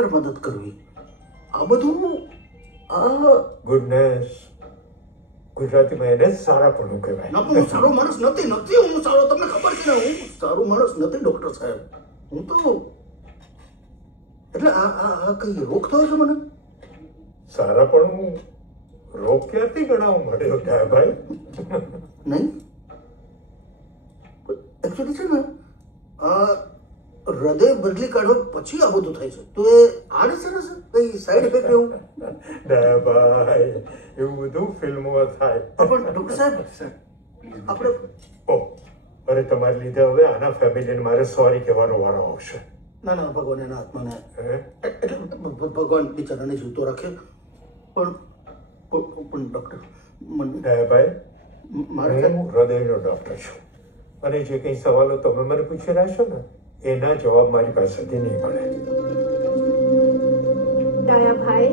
વગર મદદ કરવી, આ બધું ગુડનેસ ગુજરાતીમાં એને જ સારાપણું કહેવાય. ના, પણ હું સારો માણસ નથી. હું સારો, તમને ખબર છે ને, હું સારો માણસ નથી ડોક્ટર સાહેબ. હું તો એટલે આ કઈ રોગ થયો છે મને? સારાપણું રોગ ક્યાંથી ગણાવું મળ્યો ભાઈ? નહીં, એકચ્યુઅલી છે ને, આ હૃદય બદલી કાઢવા પછી આ બધું થાય છે. તો એ આડઅસર હશે, કઈ સાઈડ ઇફેક્ટ એવું? ભાઈ એવું બધું ફિલ્મોમાં થાય. પણ ડોક્ટર સાહેબ આપણે ઓહ, અરે તમારી લીધે હવે આના ફેમિલીને મારે સોરી કહેવાનો વારો આવશે. ના ના, ભગવાન એના આત્માને હે? એટલે ભગવાન બિચારાને જીવતો રાખે. પણ ડોક્ટર મને ભાઈ મારે હું હૃદયનો ડોક્ટર છું અને જે કંઈ સવાલો તમે મને પૂછી રહ્યા છો ને એના જવાબ મારી પાસેથી નહીં મળે. ડાયાભાઈ,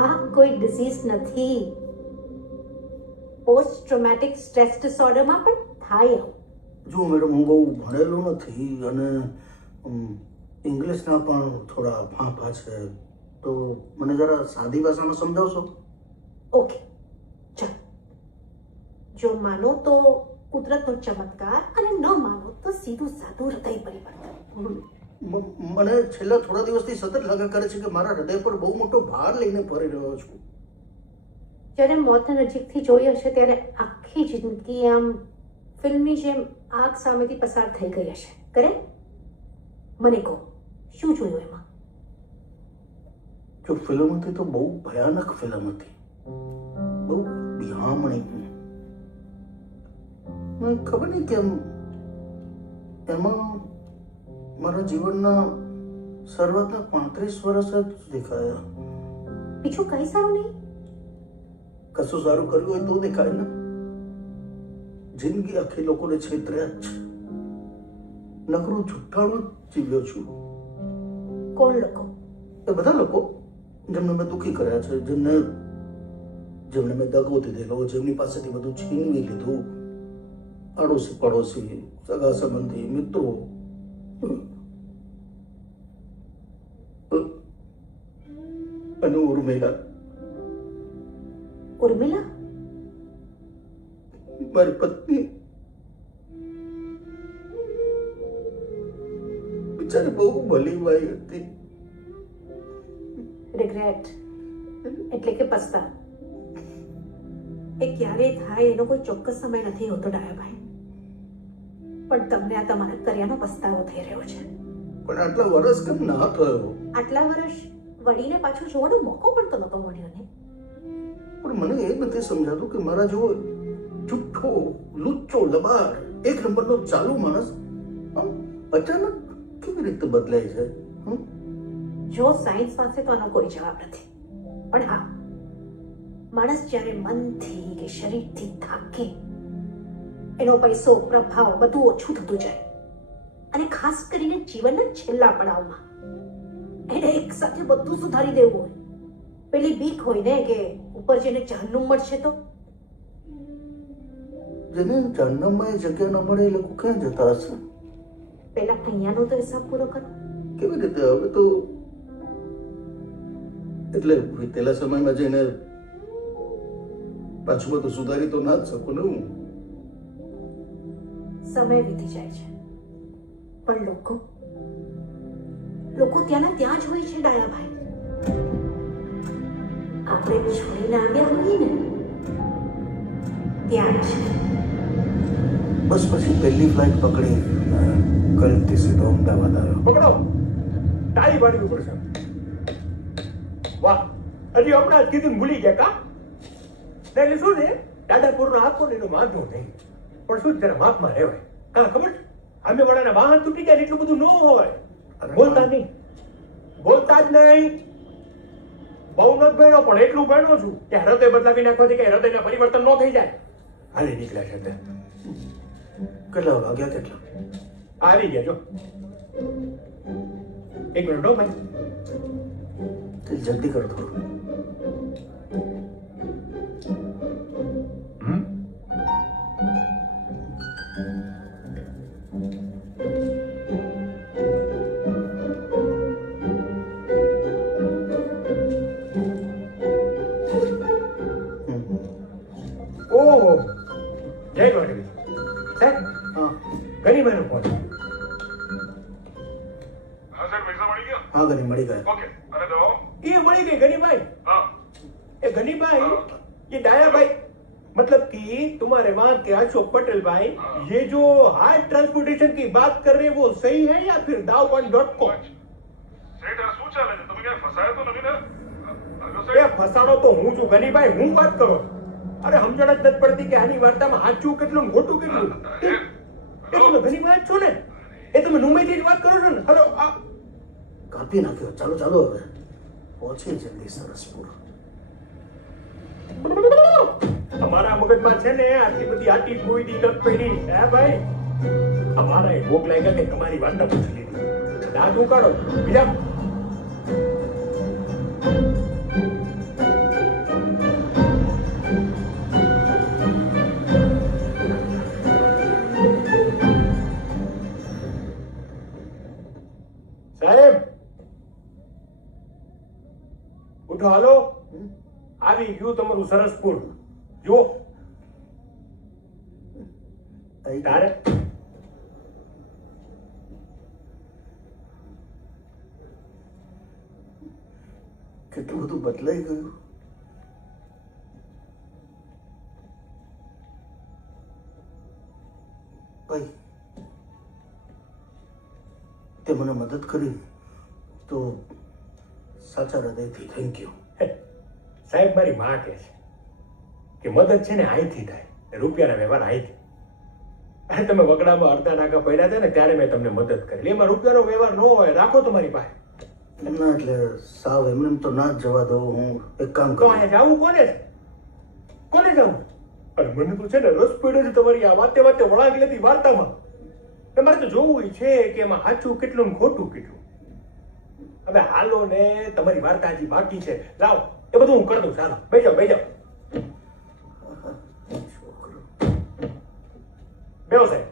આ કોઈ ડિઝીઝ નથી. પોસ્ટ ટ્રોમેટિક સ્ટ્રેસ ડિસઓર્ડરમાં પણ થાય આવું. જો મેડમ, હું બહુ ભણેલો નથી અને ઇંગ્લિશના પણ થોડા ફાંફા છે, તો મને જરા સાદી ભાષામાં સમજાવશો? ઓકે, ચાલો. જો માનો તો કુદરતનો ચમત્કાર અને ન માનો તો સીધું સાદું હૃદય પરિવર્તન. મને છેલ્લા થોડા દિવસથી સતત લાગે કરે છે કે મારા હૃદય પર બહુ મોટો ભાર લઈને ફરી રહ્યો છું. જ્યારે મોતને નજીકથી જોઈ હશે ત્યારે આખી જિંદગી આમ ફિલ્મની જેમ આગ સામેથી પસાર થઈ ગઈ હશે. કરે મને કહો, શું જોયું એમાં? જો ફિલ્મ હતી તો બહુ ભયાનક ફિલ્મ હતી, બહુ બિહામણી. મને ખબર નહીં કેમ એમાં મારા જીવનના શરૂઆતના 35 વર્ષ જ દેખાયા. બીજું કઈ સારું નહીં? કશું સારું કર્યું હોય તો દેખાય ને. જિંદગી આખી લોકોને છેતર્યા જ છે. નકરું જુઠ્ઠાણું જ જીવ્યો છું. કોણ લોકો? એ બધા લોકો જેમને મેં દુઃખી કર્યા છે, જેમને મેં દગો દીધેલો, જેમની પાસેથી બધું છીનવી લીધું. આડોશી પડોશી, સગા સંબંધી, મિત્રો. અને ઉર્મિલા, ઉર્મિલા? મારી પત્ની. બિચારી બહુ ભલી બાઈ હતી. રિગ્રેટ એટલે કે પસ્તાવ. એ ક્યારે થાય એનો કોઈ ચોક્કસ સમય નથી હોતો ડાયાભાઈ, પણ તમને આ તમારા કર્યાનો પસ્તાવો થઈ રહ્યો છે. પણ આટલા વર્ષ કેમ ના થયો? આટલા વર્ષ વળીને પાછું જોવાનો મોકો પણ તો નતો મળ્યો ને. પણ મને એ નથી સમજાતું કે મારા જેવો જુઠ્ઠો, લુચ્ચો, લબાડ, એક નંબરનો ચાલુ માણસ આમ અચાનક કેવી રીતે બદલાય છે? જો સાયન્સ પાસે તો આનો કોઈ જવાબ નથી, પણ હા, માણસ જ્યારે મનથી કે શરીરથી થાકે, એનો પૈસો, પ્રભાવ બધું ઓછું થતું જાય, અને ખાસ કરીને જીવનના છેલ્લા પડાવમાં એને એક સાથે બધું સુધારી દેવું હોય. પેલી બીક હોય ને કે ઉપર જઈને જહન્નુમ મળશે તો. જેને જન્મમાં જગ્યા ન મળે એ લોકો ક્યાં જતા હશે? પેલા અહીંયાનો તો હિસાબ પૂરો કરો. કેવી રીતે? હવે તો એટલે વીતેલા સમયમાં જઈને પાછું બધું સુધારી તો ના જ શકું ને હું. સમય વીતી જાય છે, પણ લોકો ત્યાંના ત્યાં જ હોય છે ડાયાભાઈ. આપણે છોડીને આવ્યા હોઈએ ને ત્યાં જ. બસ પછી પહેલી ફ્લાઇટ પકડી કલથી સીધો અમદાવાદ આવ્યો. પકડો, તાળી પાડવી પડશે. વાહ, હજી હમણાં જ કીધું ને ભૂલી ગયા કા? એટલે શું છે, દાદાપુરનો આપો ને એનો વાંધો નહીં, પણ શું જરા માપમાં રહેવાય. હા, ખબર છે, આમે વાળાના વાહન તૂટી જાય એટલું બધું ન હોય. બોલતા જ નહીં. બહુ નથી ભણ્યો પણ એટલું ભણ્યો છું કે હૃદય બદલાવી નાખવાથી કે હૃદયના પરિવર્તન ન થઈ જાય. હાલી નીકળ્યા છે તે. કેટલા વાગ્યા? કેટલા આવી ગયા જો. એક મિનિટ હો ભાઈ, જલ્દી કરો થોડું. સાહેબ વાળી સાહેબ હા ઘણી વાર ફોન હા સાહેબ પૈસા મળી ગયા હા ગણી મળી ગયા ઓકે અને દવાઓ ये मरी गई गनीभाई हाँ ये गनीभाई ये डाया भाई मतलब कि तुम्हारे वहां के अशोक पटेल भाई ये जो हार्ट ट्रांसपोर्टेशन की बात कर रहे हैं वो सही है या फिर daw1.com સેઠ આ શું ચાલે છે તમે ક્યાંય ફસાયા તો નથી ને હલો એ સાહેબ ફસાણો તો હું છું ગનીભાઈ હું વાત કરો અરે સમજણ જ નથી પડતી કે આની વાર્તામાં સાચું કેટલું ને ખોટું કેટલું એ તમે ગનીભાઈ જ છો ને એ તમે મુંબઈથી જ વાત કરો છો ને હલો કાપી નાખ્યો ચાલો ચાલો હવે પહોંચી જલ્દી સરસપુર અમારા મગજમાં છે ને આટલી બધી આટી કોઈ દી નથી પડી હે ભાઈ અમારા ભોગ લાગ્યા કે તમારી વાર્તા પૂછી લીધી દાંત ઉકાળો બીજા સાહેબ ઉઠો હાલો આવી ગયું તમારું સરસપુર જો તારે કેટલું બધું બદલાઈ ગયું ભાઈ તે મને મદદ કરી તો સાચા હૃદયથી થેન્ક યુ સાહેબ મારી માં કહે છે કે મદદ છે ને અહીંથી થાય રૂપિયાના વ્યવહાર અહીંથી અરે તમે વગડામાં અડધા નાકા પડ્યા હતા ને ત્યારે મેં તમને મદદ કરી એમાં રૂપિયાનો વ્યવહાર ન હોય રાખો તમારી પાસે ના એટલે સાવ એમને એમ તો ના જ જવા દો હું એક કામ તો કરું અહીંયા જવું કોને જવું અરે મને તો છે ને રસ પડ્યો છે તમારી આ વાતે વાતે વળાવી લેતી વાર્તામાં તમારે તો જોવું છે કે એમાં સાચું કેટલું ને ખોટું કેટલું હવે હાલો ને તમારી વાર્તા હજી બાકી છે લાવો એ બધું હું કરી દઉં ચાલો બેસી જાઓ છોકરો બેહો સાહેબ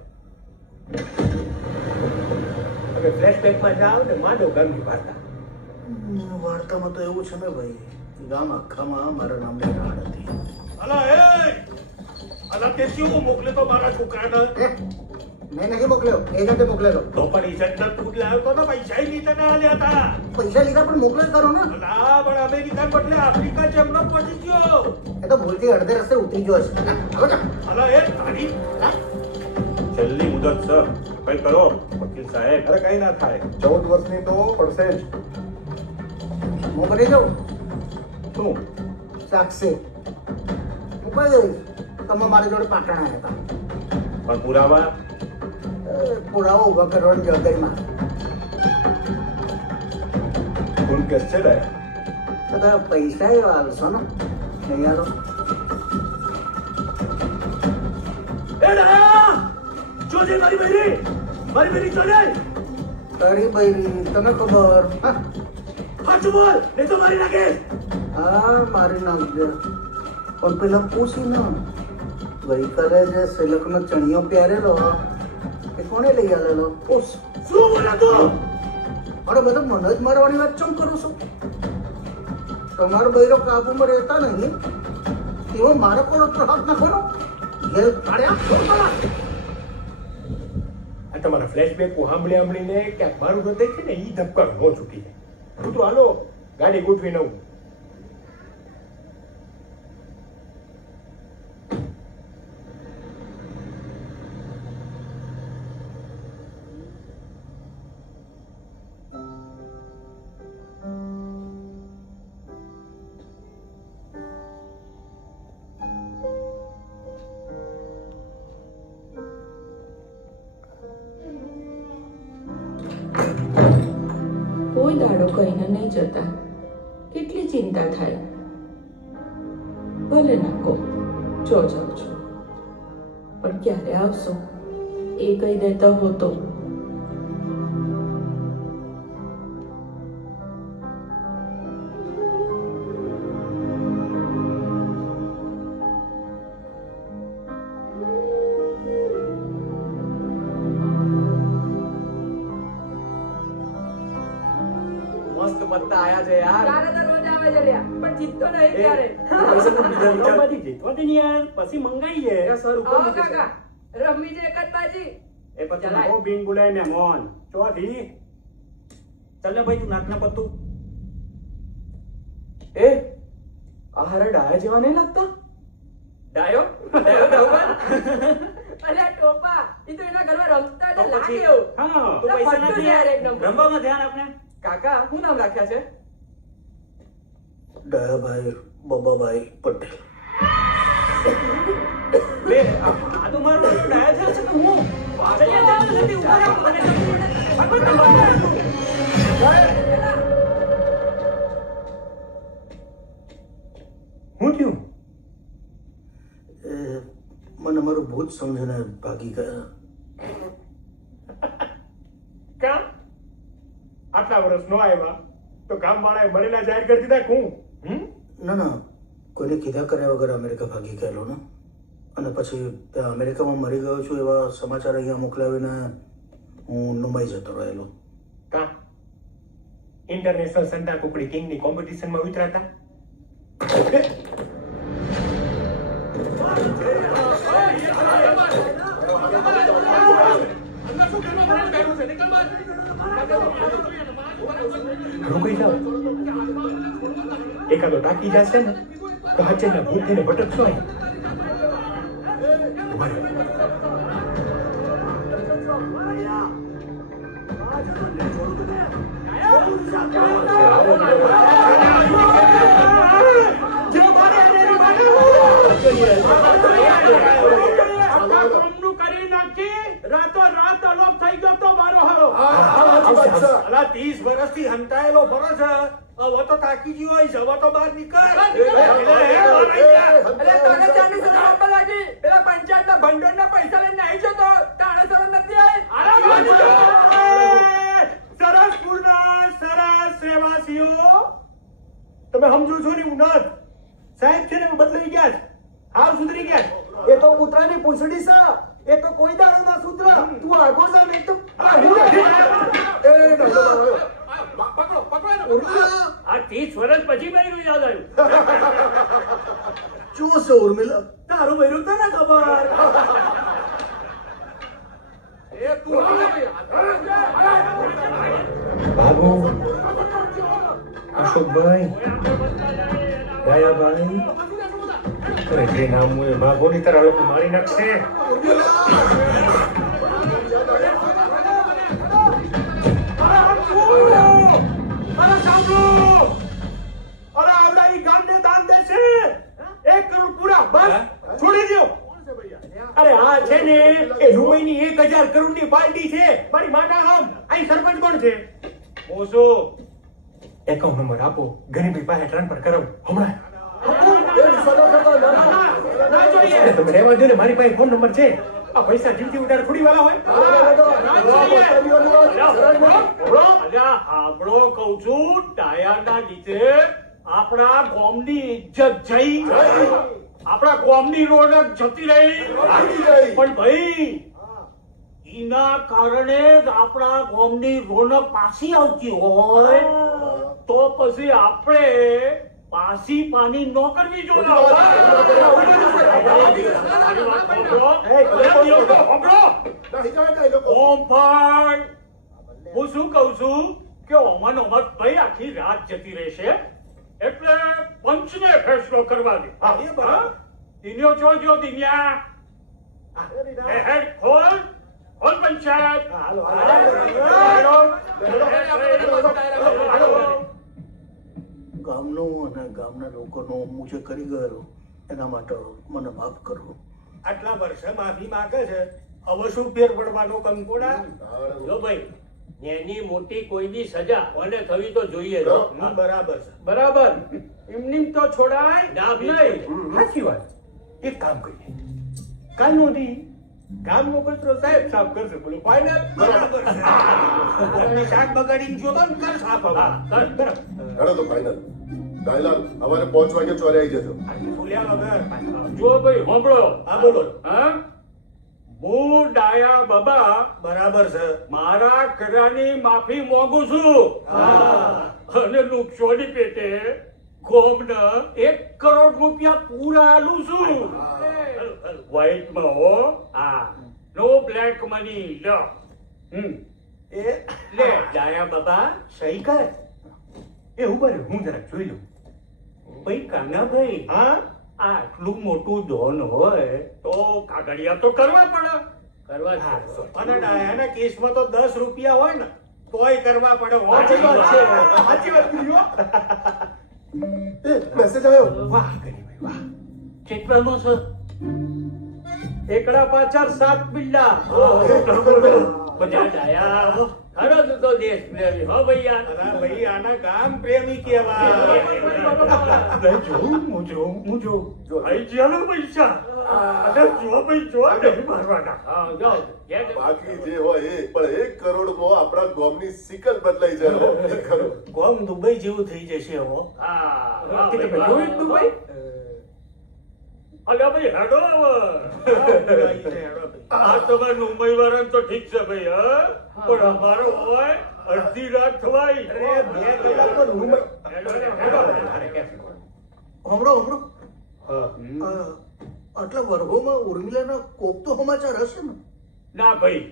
હવે ફ્લેશબેકમાં જાઓ ને માંડો ગામની વાર્તા વાર્તામાં તો એવું છે ને ભાઈ ગામ આખામાં મારા નામની રાડ હતી અલા એ અલા તે શું મોકલે તો મારા છોકરાને મેં નહીં મોકલ્યો એજન્ટે મોકલેલો તો પણ ઈજતના તું લાવ્યો તો પૈસા લીધા ના આલ્યા હતા પૈસા લીધા પણ મોકલે કરો ને અલા પણ અમેરિકા બદલે આફ્રિકા જેમ ન પહોંચી ગયો એ તો ભૂલથી અડધે રસ્તે ઉતરી ગયો છે હવે જા. અલા એ તારી છેલ્લી મુદત સર કઈ કરો વકીલ સાહેબ અરે કઈ ના થાય 14 વર્ષની તો પડશે જ હું કરી જાઉં શું સાક્ષી હું કહી દઈશ તમે મારી જોડે પાટણ આવ્યા હતા પણ પુરાવા પુરાવો ઉભા કરવાની જવાબદારી મારી ફૂલ કેસ છે ને તો તમે પૈસા એવા હાલશો ને નહીં હાલો એ ડાયા જોજે મારી બેરી જોજે તારી બૈરી તને ખબર હા? સાચું બોલ નહીં તો મારી નાખે હા મારી નાખજે પણ પેલા પૂછી ન ગઈકાલે જે સિલકનો ચણિયો પહેરેલો એ કોણે લઈ આવેલો પૂછ શું બોલા તું અરે બધા મને જ મારવાની વાત ચમ કરું છું તમારો બૈરો કાબુમાં રહેતા નહીં એવો મારા પર ઉપર હાથ નાખવાનો ઘેર કાઢ્યા આ તમારા ફ્લેશબેક સાંભળીને ક્યાંક મારું હૃદય છે ને ઈ ધબકાર ન છૂટી જાય તું તો હાલો ગાડી ગોઠવી નવું કોઈ દાડો કહીને નહીં જતા કેટલી ચિંતા થાય ભલે નાખો જો જાઉં છું પણ ક્યારે આવશો એ કહી દેતા હોતો મસ્ત મસ્ત પત્તા આયા છે યાર. તારે તો રોજ આવે છે લ્યા, પણ જીતતો નહીં ક્યારે. બધી જીતવાતી નહીં યાર, પછી મંગાઈએ. એ સર ઉપર આવો મૂકે છે. કાકા, રમી છે એક જ બાજી. એ પછી ચલાય. નવો બીન બોલાય મહેમાન. ચોથી. ચાલ ને ભાઈ તું નાખના પત્તું. એ આ હારા ડાયા જેવા નહીં લાગતા? ડાયો? ડાયો ડાયો. અલ્યા ટોપા, ઈ તો એના ઘરમાં રમતા તો હતા, પછી- લાગે એવું. હા, તો એટલે પૈસા પત્તું નથી છે યાર યાર. એક નંબર. રમવામાં ધ્યાન આપને. કાકા શું નામ રાખ્યા છે? દયાભાઈ બબાભાઈ પટેલ. બે આ તો મારું ડાયા થયો છે કે હું પાછળિયા જાતો નથી ઉભો રહો મને ભગવાન તમારું હું થયું એ મને મારું ભૂત સમજીને ભાગી ગયા. કામ આટલા વર્ષ નો આવ્યા તો કામ વાળાએ મરેલા જાહેર કરી દીધા હું ના ના, કોઈને કીધા કર્યા વગર અમેરિકા ભાગી ગયેલો ને, અને પછી ત્યાં અમેરિકામાં મરી ગયો છું એવા સમાચાર અહીંયા મોકલાવીને હું મુંબઈ જતો રહેલો. કા ઇન્ટરનેશનલ સંતા કુકડી કિંગની કોમ્પિટિશનમાં ઉતરાતા રોકાઈ જાઓ. એકાદો ટાંકી જશે ને તો હચેના ભૂત થઈને ભટકશો અહીં. ઉભા રહો. જો મારે અનેરી માટે આખા ગામનું કરી નાખી રાતો રાત અલોપ થઈ ગયો તો મારો હારો. અલા 30 વર્ષથી હંતાયેલો ભરો છે, હવે તો તાકી ગયો હોય, જવા તો બહાર નીકળ. અરે તારે ચાંદી સાથે રમવા લાગી. પેલા પંચાયતના ભંડોળના પૈસા લઈને આવી જતો. તાણે સરસ નથી આવી. સરસપુરના સરસ રહેવાસીઓ, તમે સમજો છો ને ઉન્નત સાહેબ છે ને બદલાઈ ગયા છે, હાવ સુધરી ગયા છે. એ તો કૂતરાની પૂંછડી છે. એ તો કોઈ દાડો ના સુધરા. તું આગો જા ને તો આ 30 વર્ષ પછી બહેરું યાદ આવ્યું. જુઓ છે ઉર્મિલા, તારું બહેરું તને ખબર. બાબુ, અશોકભાઈ, દયાભાઈ, અરે જે નામ હોય બાબુની તારા લોકો મારી નાખશે. અરે સાંભળો, અરે આવડા ઈ ગામને દાન દેશે 1 કરોડ પૂરા, બસ છોડી દો. અરે આ છે ને એ દુબઈની 1000 કરોડની પાર્ટી છે, મારી માના આમ. અહીં સરપંચ કોણ છે? ઓસો. એકાઉન્ટ નંબર આપો, ગરીબી પાસે ટ્રાન્સફર કરાવું હમણાં. ના જોઈએ. તમે રહેવા દો ને, મારી પાસે ફોન નંબર છે. આ પૈસા જીવતી ઉડાડ થોડી વાળા હોય. અલ્યા આપણો કહું છું, ટાયાના લીધે આપણા ગામની ઇજ્જત જઈ, આપણા ગામની રોનક જતી રહી. પણ ભાઈ એના કારણે જ આપણા ગામની રોનક પાછી આવતી હોય તો પછી આપણે પાછી પાની ન કરવી જોઈએ. હું શું કઉ છું કે ઓમન ઓમત ભાઈ આખી રાત જતી રહેશે એટલે પંચને ફેસલો કરવા દે. દિન્યો ચોજો દિન્યા હેડ ખોલ ખોલ પંચાયત. ગામનું અને ગામના લોકોનું હું જે કરી ગયેલો એના માટે મને માફ કરો. આટલા વર્ષે માફી માંગે છે, હવે શું ફેર પડવાનો કંકોડા? જો ભાઈ નેની મોટી કોઈની સજા ઓને થવી તો જોઈએ જ. બરાબર છે. બરાબર. એમની તો છોડાય ના નહીં. સાચી વાત. એક કામ કરીએ, કાલનો દી ગામનો કચરો સાહેબ સાફ કરશે. બોલો ફાઇનલ? બરાબર છે. શાક બગાડીને જોતો ને કર સાફ. હવે કર. હેડો તો ફાઇનલ. દાઈલાલ અમારે 5 વાગે ચોરે આવી જજો. ભૂલ્યા વગર. જો ભાઈ હોંભળો. હા બોલો. હા હું ડાયા બાબા બરાબર છે. મારા કરાની માફી માંગુ છું અને નુકસાની પેટે ગોમના 1 કરોડ રૂપિયા પૂરા આલું છું. વ્હાઈટમાં હો. હા, નો બ્લેક મની. લો એ લે ડાયા બાબા સહી કર. એ ઉભા રહ્યો, હું જરાક જોઈ લઉં. ભાઈ કાનાભાઈ, હા, આટલું મોટું ધોન હોય તો કાગળિયા તો કરવા પડે. કરવા જ પડે. અને ડાયાના કેસમાં તો 10 રૂપિયા હોય ને તોય કરવા પડે. સાચી વાત છે. સાચી વાત કીધી હો. એ મેસેજ આવ્યો. વાહ ગરીભાઈ વાહ. કેટલાનો છે? એકડા પાછળ 7 બિલ્લા. બધા ડાયા ખરો તું તો દેશ પ્રેમી હો ભૈયા. અલા ભાઈ, આના ગામ પ્રેમી કહેવાય. હું જોઉં. આઈ જ્યાંના પૈસા અને જો ભાઈ જો નહીં મારવાના. હા, જો બાકી જે હોય એ, પણ 1 કરોડમાં આપણા ગામની સિકલ બદલાઈ જાય હો. 1 કરોડ. ગોમ દુબઈ જેવું થઈ જશે હો. હા, કે તમે જોયું દુબઈ? અલ્યા ભાઈ હેડો હવે. આ તમારે મુંબઈ વાળા તો ઠીક છે ભાઈ, હા, પણ અમારો હોય અડધી રાત થવાય. અરે 2 કલાક તો રૂમ. હેડો, હેડો. હમણાં આટલા વર્ગોમાં ઉર્મિલાના કોક તો સમાચાર હશે ને? ના ભાઈ,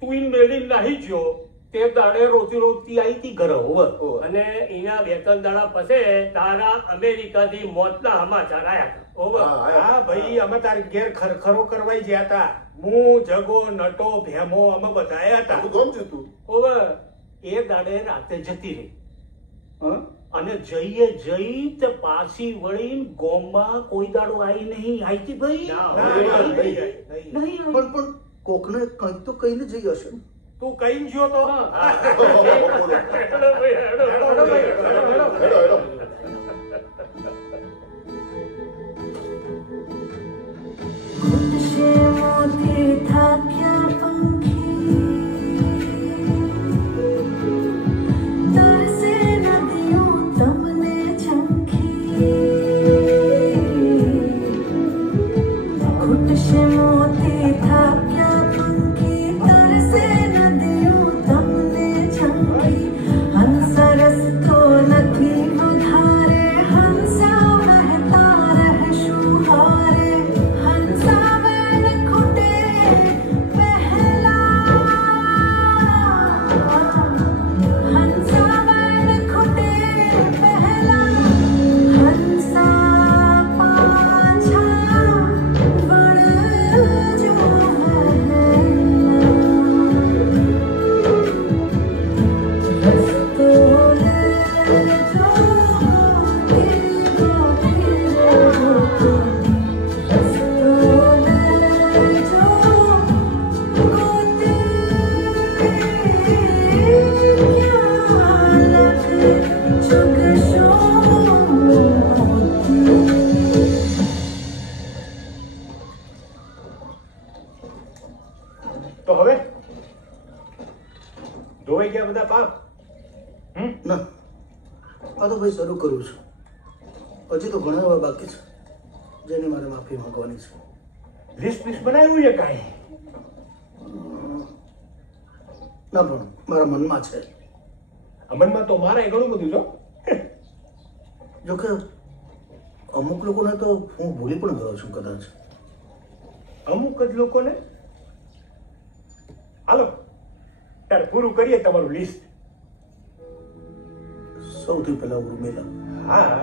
તું ઈન મેલી નાહી ગયો તે દાડે રોતી રોતી આવી હતી ઘરે હોવે. અને એના 2-3 દાડા પછી તારા અમેરિકાથી મોતના સમાચાર આયા હતા. હોવે. હા ભાઈ, અમે તાર ઘેર ખરખરો કરવાઈ ગયા હતા. હું જગો નટો ભેમો અમે બધાયા હતા. આખું ગામ જતું. હોવે. એ દાડે રાતે જતી રહી. અને જઈ તે પાછી વળીને ગોમમાં કોઈ દાડો આવી નહીં. આઈ હતી ભાઈ? નહીં. નહીં. પણ કોકને કંઈક તો કહીને જઈ હશે ને? તું કઈ ગયો તો? બોલો. હેડો ભાઈ, હેડો. હેડો ભાઈ, હેડો. હેડો હેડો. તો હવે ધોવાઈ ગયા બધા પાપ. ના, આ તો ભાઈ શરૂ કરું છું. હજી તો ઘણા એવા બાકી છે જેની મારે માફી માંગવાની છે. લિસ્ટ બનાવ્યું છે કાંઈ? ના, પણ મારા મનમાં છે. અમનમાં તો મારા ઘણું બધું છો. જોકે અમુક લોકોને તો હું ભૂલી પણ ગયો છું કદાચ. અમુક જ લોકોને. હાલો ત્યારે પૂરું કરીએ તમારું લિસ્ટ. સૌથી પહેલા ઉર્મિલા. હા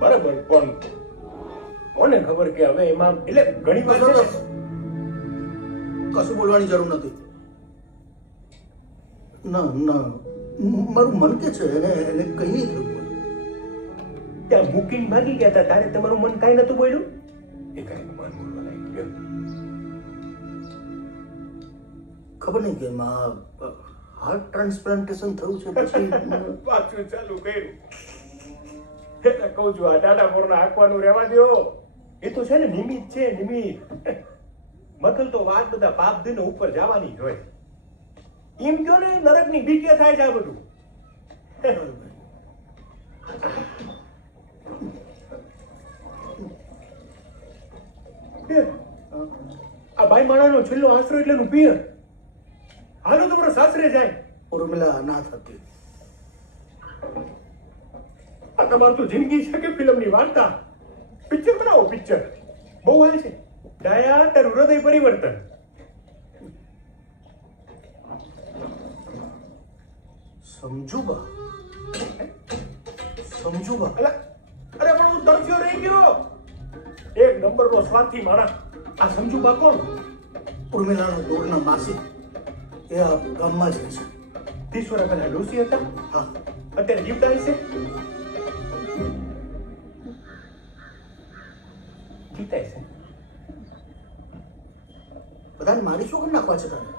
બરાબર, પણ કોને ખબર કે હવે એમાં એટલે ઘણી વાર છે ને, કશું બોલવાની જરૂર નથી. ના, મારું મન કે છે એને કઈ નહીં થયું હોય. ત્યાં બુકિંગ માંગી ગયા હતા તારે તમારું મન કાંઈ નતું બોલ્યું? એ કાંઈ મન બોલવા લાગી ગયું. ખબર નહીં કે એમાં હાર્ટ ટ્રાન્સપ્લાન્ટેશન થયું છે પછી પાછું ચાલુ કર્યું. એટલે કહું છું આ ટાટા મોરના હાંકવાનું રહેવા દો. એ તો છે ને નિમિત છે, નિમિત. મતલબ તો વાત બધા પાપ દિન ઉપર જવાની જ હોય. એમ કયો ને નરકની બીકે થાય છે આ બધું. આ બાઈ માણાનો છેલ્લો આશરો એટલે એનું પિયર. હાલો તમારા સાસરે જાય. ઉર્મિલા અનાથ હતી. આ તમારું તો જિંદગી છે કે ફિલ્મની વાર્તા? પિક્ચર બનાવો પિક્ચર. બહુ હાલ છે. ડાયા તારું હૃદય પરિવર્તન. સમજુબા સમજુબા અરે પણ હું તરસ્યો રહી ગયો. એક નંબરનો સ્વાર્થી માણસ. આ સમજુબા કોણ? ઉર્મિલાનો દૂરના માસી. એ આ ગામમાં જ રહે છે. 30 વર્ષ પહેલા ડોસી હતા. હા, અત્યારે જીવતા હશે. જીવતા હશે. બધાને મારી શું કરી નાખવા છે તારે?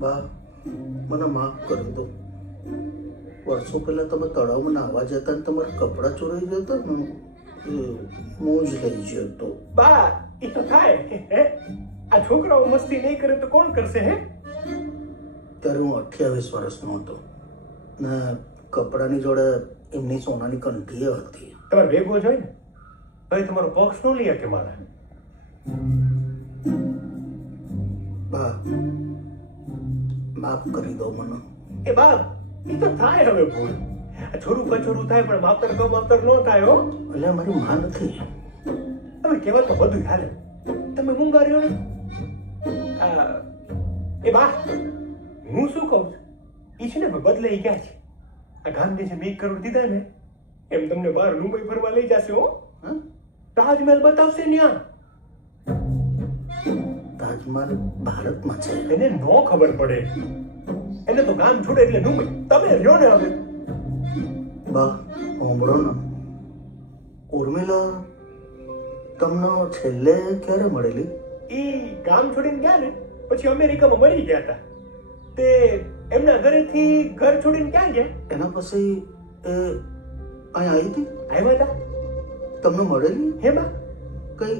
બા, મને માફ કરી દો. વર્ષો પહેલા તમે તળાવમાં નાહવા જતા ને તમારા કપડાં ચોરાઈ જતા ને, એ હું જ લઈ જતો. બા એ તો થાય. હે આ છોકરાઓ મસ્તી નહીં કરે તો કોણ કરશે? હે ત્યારે હું 28 વર્ષનો હતો ને કપડાની જોડે એમની સોનાની કંઠી હતી. તમારે ભેગો જ હોય ને. હવે તમારો બોક્સ નો લઈ કે મારા. બા, માફ કરી દો મને. એ બાપ એ તો થાય હવે ભૂલ. આ છોરું કચોરું થાય પણ માવતર કો માવતર નો થાય હો. એટલે મારી માં નથી. હવે કહેવાય બધું હાલે. તમે મુંગાર્યો ને. એ બા હું શું કહું છું, ઈ છે ને બદલાઈ ગયા છે. આ ગામને જે 1 કરોડ દીધા ને એમ તમને બહાર મુંબઈ ફરવા લઈ જશે હો. હા? તાજમહેલ બતાવશે ત્યાં. તાજમહેલ ભારતમાં છે. એને નો ખબર પડે. એને તો ગામ છોડે એટલે મુંબઈ. તમે રહ્યો ને હવે. બા, સાંભળો ને. ઉર્મિલા તમને છેલ્લે ક્યારે મળેલી? ઈ ગામ છોડીને ગયા ને પછી અમેરિકામાં મરી ગયા હતા. તે એમના ઘરેથી ઘર છોડીને ક્યાં ગયા? એના પછી એ અહીં આવી હતી? આવ્યા હતા. તમને મળેલી? હે બા કઈ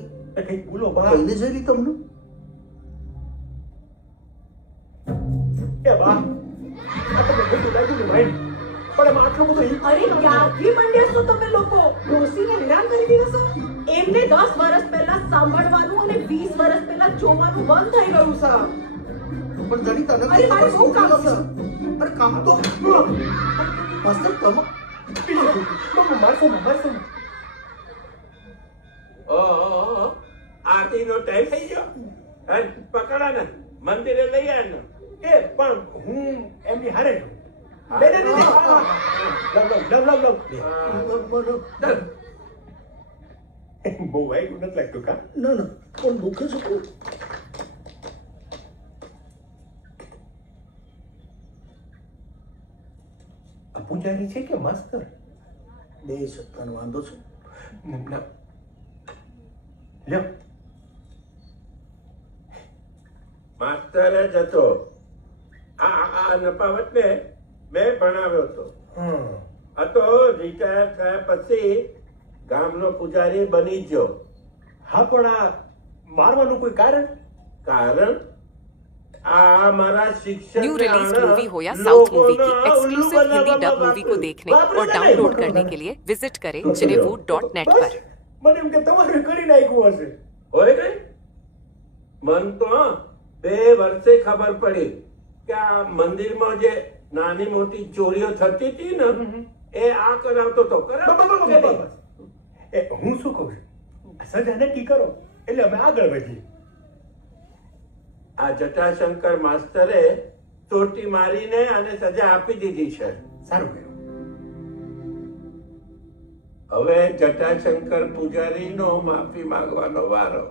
કઈ બોલો બા. કઈને જયેલી તમને? એ બા આ તમને ખોટું લાગ્યું ને ભાઈ, પણ એમાં આટલું બધું અરે ક્યાંથી મંડ્યા છો તમે લોકો? ડોસીને હેરાન કરી દીધા છો. એમને 10 વર્ષ પહેલા સાંભળવાનું અને 20 વર્ષ પહેલા જોવાનું બંધ થઈ ગયું છે. પણ ધણી તને અરે મારે બહુ કામ છે. અરે કામ તો માસ્તર તમે મારશો મારશો. આરતીનો ટાઈમ થઈ ગયો. પકડા ને મંદિરે લઈ આવ્યા ને. એ પણ હું એમની હારે છું. લે લે લે લવ લવ. બહુ વાઈટ નથી લાગતું કા? ના ના, પણ દુખે છે બહુ. આ પૂજારી છે કે માસ્તર? બે સત્તાનો વાંધો છે. ના લ્યો. માસ્તરે જ હતો. આ નપાવતને મેં ભણાવ્યો હતો. આ તો રિટાયર થયા પછી ગામનો પૂજારી બની ગયો. હા પણ આ મારવાનું કોઈ કારણ? કારણ आ हमारा शिक्षक न्यू रिलीज मूवी हो या साउथ मूवी की एक्सक्लूसिव हिंदी डब मूवी को देखने और डाउनलोड करने के लिए विजिट करें cinewood.net पर। મને એમ કે તમારે કરી નાખ્યું હશે. હોય ગઈ મન તો 2 વર્ષે ખબર પડી કે આ મંદિરમાં જે નાની મોટી ચોરીઓ થતી હતી ને એ આ કરાવતો તો હું શું કહું છું, સજા નક્કી કરો એટલે અમે આગળ વધીએ. આ જટાશંકર માસ્તરે ચોટી મારીને અને સજા આપી દીધી છે. સારું કર્યું. હવે જટાશંકર પૂજારીનો માફી માંગવાનો વારો.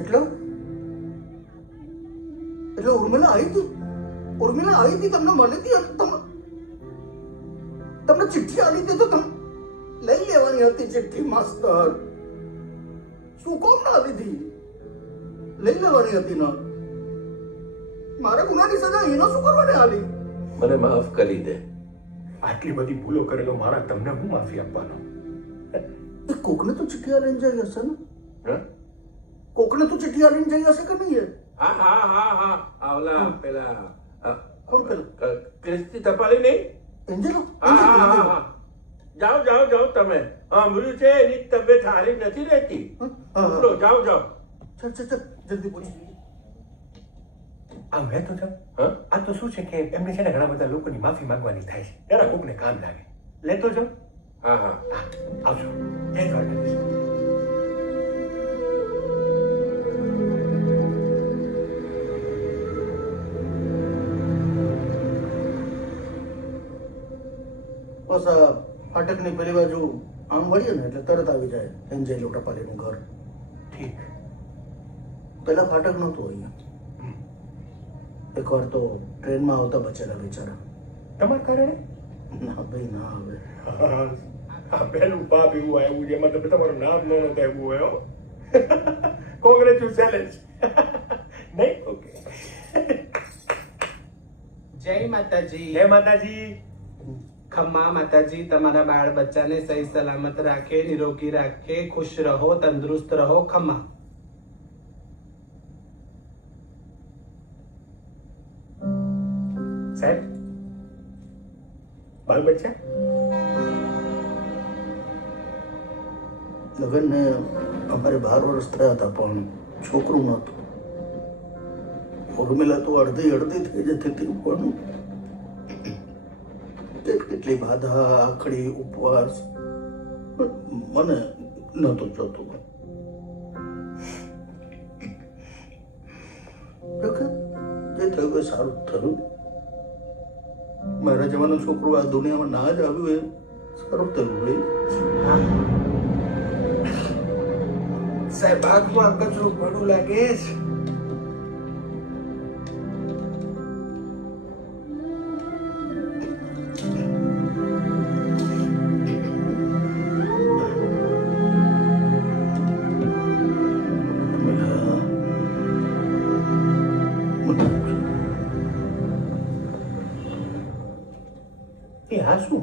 એટલે ઉર્મિલા આવી હતી? ઉર્મિલા આવી હતી, તમને મળી હતી અને તમને ચિઠ્ઠી આવી હતી તો તમે લઈ લેવાની હતી ચિઠ્ઠી. માસ્તર શું કોમ ના આવી હતી? લઈ લેવાની હતી ના. મારા ગુનાની સજા એનો શું કરવાને આલી? મને માફ કરી દે. આટલી બધી ભૂલો કરેલો મારા તમને હું માફી આપવાનો? એ કોકને તો ચિઠ્ઠી આલીને જઈ હશે ને? હા કોકને તો ચિઠ્ઠી આલીને જઈ હશે કે નહીં? હા હા હા હા આવલા પેલા કોણ પેલા? ક્રિસ્તી તપાલી નહીં એન્જલો હા. જાઓ જાઓ જાઓ તમે સાંભળ્યું છે એની તબિયત સારી નથી રહેતી બોલો જાઓ જાઓ ચાલ ચાલ ચાલ જલ્દી પહોંચી આ મેં તો જાઉં. હા આ તો શું છે કે એમને છે ને ઘણા બધા લોકોની માફી માંગવાની થાય છે જરા કોકને કામ લાગે લેતો જાઉં. હા હા હા આવજો જય દ્વારકાધીશ. બસ આ ફાટકની પેલી બાજુ આમ વળીએ ને એટલે તરત આવી જાય એન્જેલો ટપાલીનું ઘર. ઠીક. પેલા ફાટક નહોતું અહીંયા. એકવાર તો ટ્રેનમાં આવતા બચેલા બિચારા. તમારા કારણે ના ભાઈ ના હવે. આ પહેલું પાપ એવું આવ્યું જેમાં તમે તમારું નામ ન નોંધાવ્યું હોય હો. કોંગ્રેચ્યુલેશન્સ. નહીં ઓકે. જય માતાજી. જય માતાજી. ખમ્મા માતાજી તમારા બાળ બચ્ચાને સહી સલામત રાખે, નિરોગી રાખે, ખુશ રહો, તંદુરસ્ત રહો. ખમ્મા. સાહેબ બાળ બચ્ચા લગ્નને અમારે 12 વર્ષ થયા હતા પણ છોકરું નહોતું. ઉર્મિલા તો અડધી અડધી થઈ જતી હતી પણ કેટલી બાધા આખડી ઉપવાસ મને નહોતું જોતું. જે થયું એ સારું જ થયું. મારા જવાનું છોકરું આ દુનિયામાં ના જ આવ્યું એ સારું થયું ભાઈ. સાહેબ આગમાં કચરું પડું લાગે છે. એ હા શું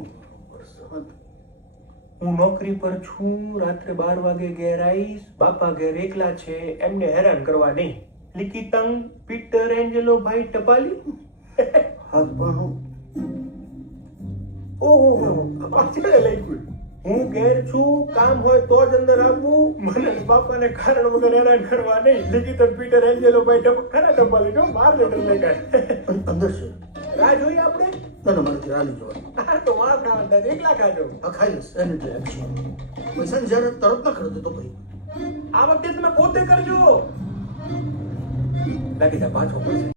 હું નોકરી પર છું, રાત્રે 12 વાગે ઘેર આવીશ, બાપા ઘેર એકલા છે, એમને હેરાન કરવા નહીં. લિખિતંગ પીટર એન્જેલો ભાઈ ટપાલી. હા પણ ઓહો પાછળ લખ્યું. હું ઘેર છું, કામ હોય તો જ અંદર આવવું, મને અને બાપાને કારણ વગર હેરાન કરવા નહીં. લિખિતંગ પીટર એન્જેલો ભાઈ ખરા ટપાલી જો માર લેટર લખાય. અંદર છે રાહ જોઈએ આપણે. ના ના મારાથી રાલી જોવાની. હા તો વાળ ખાવા એકલા ખાજો. આ ખાઈ લઈશ એની ટ્રેન છે. પૈસાની જ્યારે તરત ના કરી દેતો ભાઈ. આ વખતે તમે પોતે કરજો. લાગી જા પાછો પડશે.